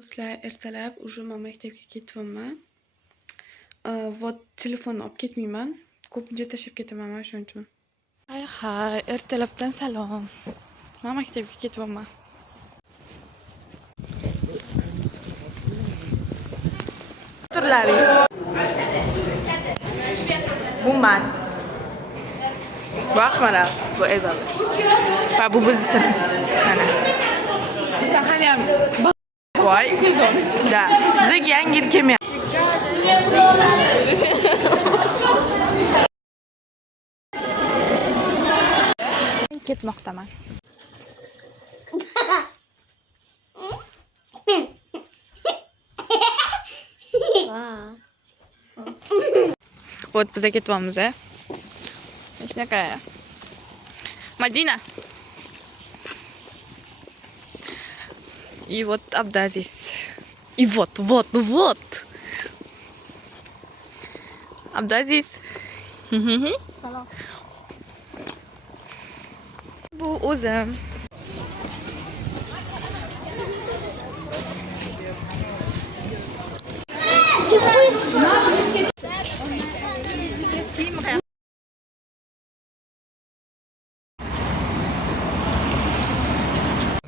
Do'stlar, ertalab уже maktabga ketyapman. Vot telefonni olib ketmayman. Ko'pincha tashlab ketaman mana shuning uchun. Hay, ertalabdan salom. Men maktabga ketyapman. Turlari. Bu men. Vaqt mana bu Ezod. Va bu bizni sinf. Mana. Sahalyam Voy, sezon. Da. Bizga yangi yil kelmayapti. Ketmoqdaman. Вот biz ketyapmiz. Shunaqa. Madina. И вот Абдазиз. И вот. Абдазиz. Salom. Bu o'zim.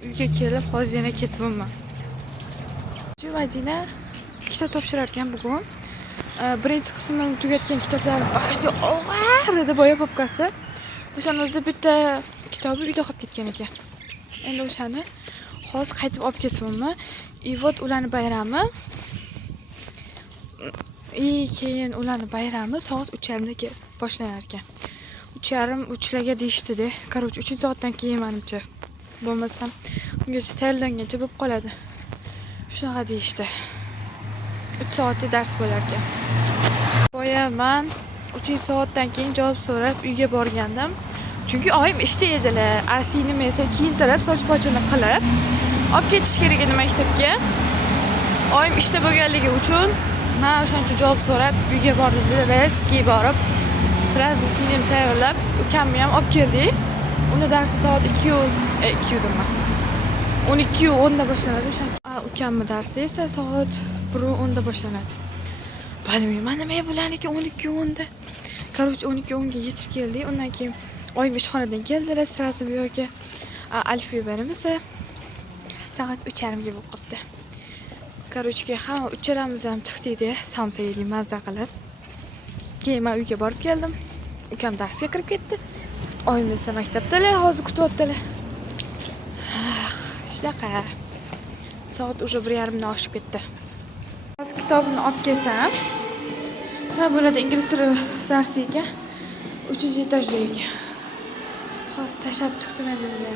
Uyga kelib, hozir yana ketyapman. Shu Madina kitob topshirar ekan bugun. Birinchi qismini tugatgan kitoblarni bashti og'ir edi boya papkasi. O'shani o'zi bitta kitobi uyda qolib ketgan ekan. Endi o'shani hozir qaytib olib ketyapman. Vot ularning bayrami. Keyin ularning bayrami soat 3:30 da boshlanar ekan. 3:30 deyishdi-da. Короче, 3 soatdan keyin menimcha. Bo'lmasam ungacha tayyorlangancha bo'lib qoladi. Shunaqa deyishdi. 3 soatda dars bo'lar ekan. Boya men 3 soatdan keyin javob so'rab uyga borgandim. Chunki oyim ishda edilar. Asini esa kiyintirib, soch pochini qilib olib ketish kerak edi maktabga. Oyim ishda bo'lganligi uchun men o'shancha javob so'rab uyga bordim. Reski borib, sразу singlim tayyorlab, ukamni ham olib keldik. Uni darsi soat 12:10 da boshlanadi. O'shanda ukamni darsi esa soat 1:10 da boshlanadi. Bilmayman nima bularniki 12:10 da. Короче, 12:10 ga yetib keldik. Undan keyin oyim ishxonadan keldilar, sразу bu yerga alfiy beramiz. Soat 3:30 ga bo'lib qopti. Короче, hamma uchalamiz ham chiqdik-da, samsa yedik mazza qilib. Keyin men uyga borib keldim. Ukam darsga kirib ketdi. Oyim esa maktabdalar, hozir kutyaptilar. Shunaqa. Soat уже 1:30 dan oshib ketdi. Hozir kitobni olib kelsam, nima bo'ladi ingliz tili darsiga 3-etajda ekan. Hozir tashlab chiqdim endi buni.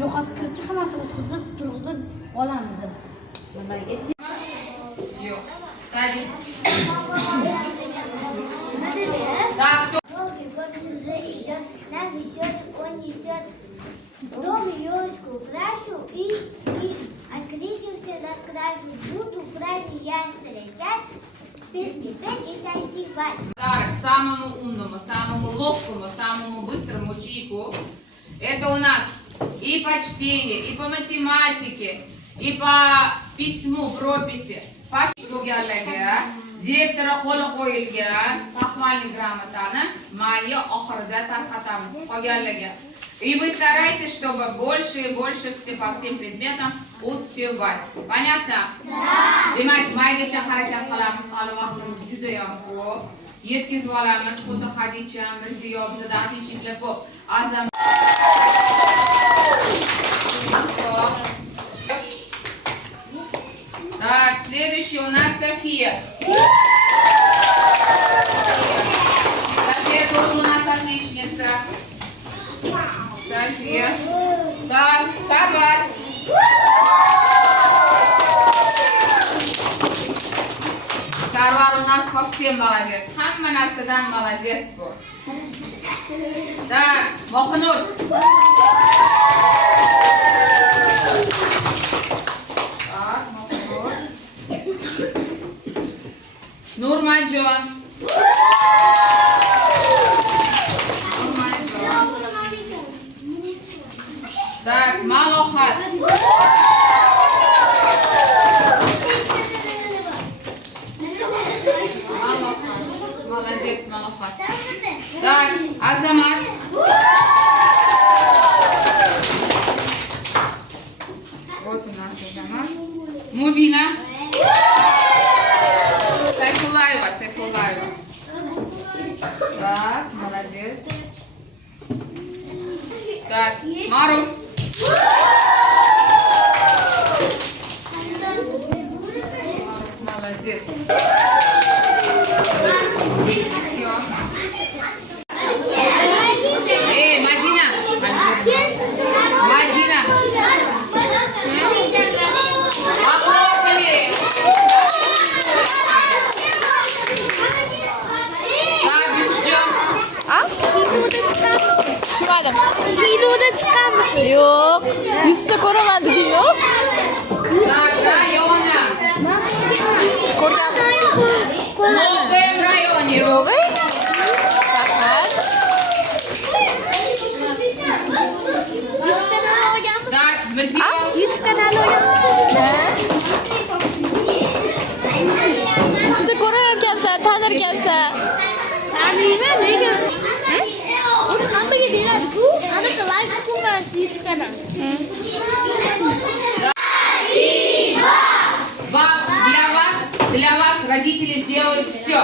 Yo'q, hozir kirib hammasi o'tkazib, turg'izib olamiz. Nimaga? Yo'q. Sadis. Долгий год уже идет, нам везет, он несет. Дом елочку украшу и откликимся на скрашу. Буду правильно я встречать, пески петь и танцевать. Так, самому умному, самому ловкому, самому быстрому ученику. Это у нас и по чтению, и по математике, и по письму, прописи. По всему direktora qo'li qo'yilgan taxmalli gрамотani maya oxirida tarqatamiz qolganlarga. И вы стараетесь, чтобы больше и больше все по всем предметам успевать. Понятно? Да. Demak, maygacha harakat qilamiz, hali vaqtimiz juda ham ko'p. Yetkazib olamiz. Xuddi Xadicha, Mirziyo bizda oтличникlar ko'p. Azam. Так, следующий у нас София. София тоже у нас отличница. София. Так, Сабар. Сарвар у нас по всем молодец. Хамма нарсадан молодец был. Так, Moxinur. Так, Moxinur. Nurmanjon. Так, Malohat. Молодец, Malohat. Так, Azamat. Вот у нас Azamat. Mubina. Сайфулаева, Сайфулаева. Так, молодец. Так, Маруф. Молодец. Эй, Мадина. Мадина. Похлопали. Так, Бесчон. Tushunmadim. Kinoda chiqamiz. Yo'q. Yuzta ko'raman deding-ku? Так, района. Ko'rganman. Новый в районе. Yo'q. Rahmat. Так, Mirziyoyev. YouTube kanali o'ynamoqchisiz. Ha? Yuzta ko'rarkansan, tanirkansan. Taniyman, lekin o'zi hammaga beradi-ku. Anaqa like ko'rasiz YouTube kanal. Для вас родители сделают все.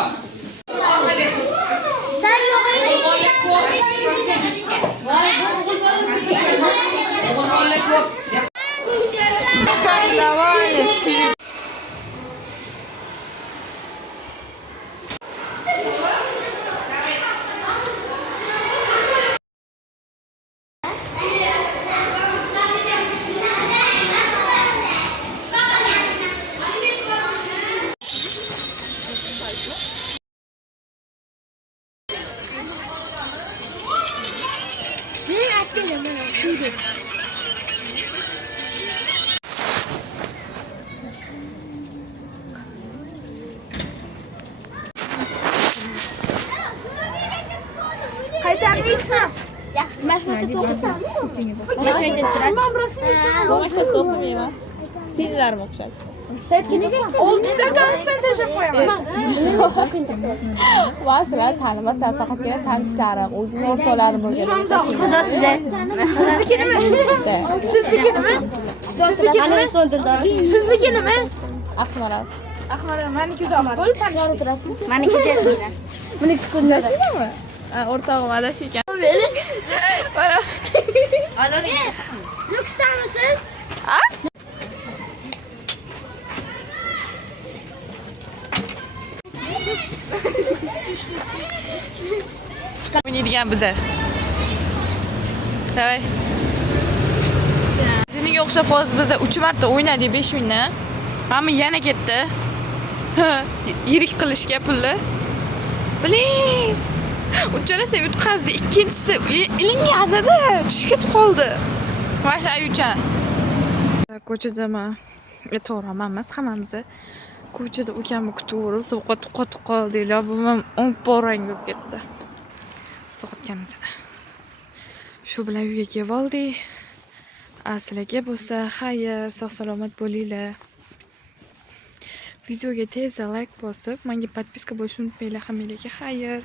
Qaytarmaysan. Maktabda o'qimayman. Singillarim o'qishadi. 6 daqiqadan tashlab qo'yaman. Vazirlar tanimaslar, faqatgina tanishlarim, o'zimning o'rtoqlarim bo'lgan. Sizniki nima? Sizniki nima? Sizniki nima? Aqmaram. Aqmaram, meniki uzoq bo'l, tanishib o'tirasizmi? Meniki Jasmina. Meniki Jasminami? O'rtog'im adash ekan. Mana. Nukusdamisiz? Ha? Oynaydigan bizlar. Davay. Sizniga o'xshab hozir biz 3 marta o'ynadik 5 mingni. Hamma yana ketdi. Yirik qilishga pulni. Biling. Uchalasi yutqazdi, ikkinchisi ilinganida tushib ketib qoldi. Mana shu ayuchan. Ko'chadaman. To'g'ri, emas hammamiz. Ko'chada ukamni kutaverib, qotib qoldinglar. Bu ham o'ng porang bo'lib ketdi. So'qitganmiz. Shu bilan uyga kelib oldik. Sizlarga bo'lsa, xayr, sog' salomat bo'linglar. Videoga tezda like bosib, menga podpiska bo'lishni unutmanglar. Hammaga xayr.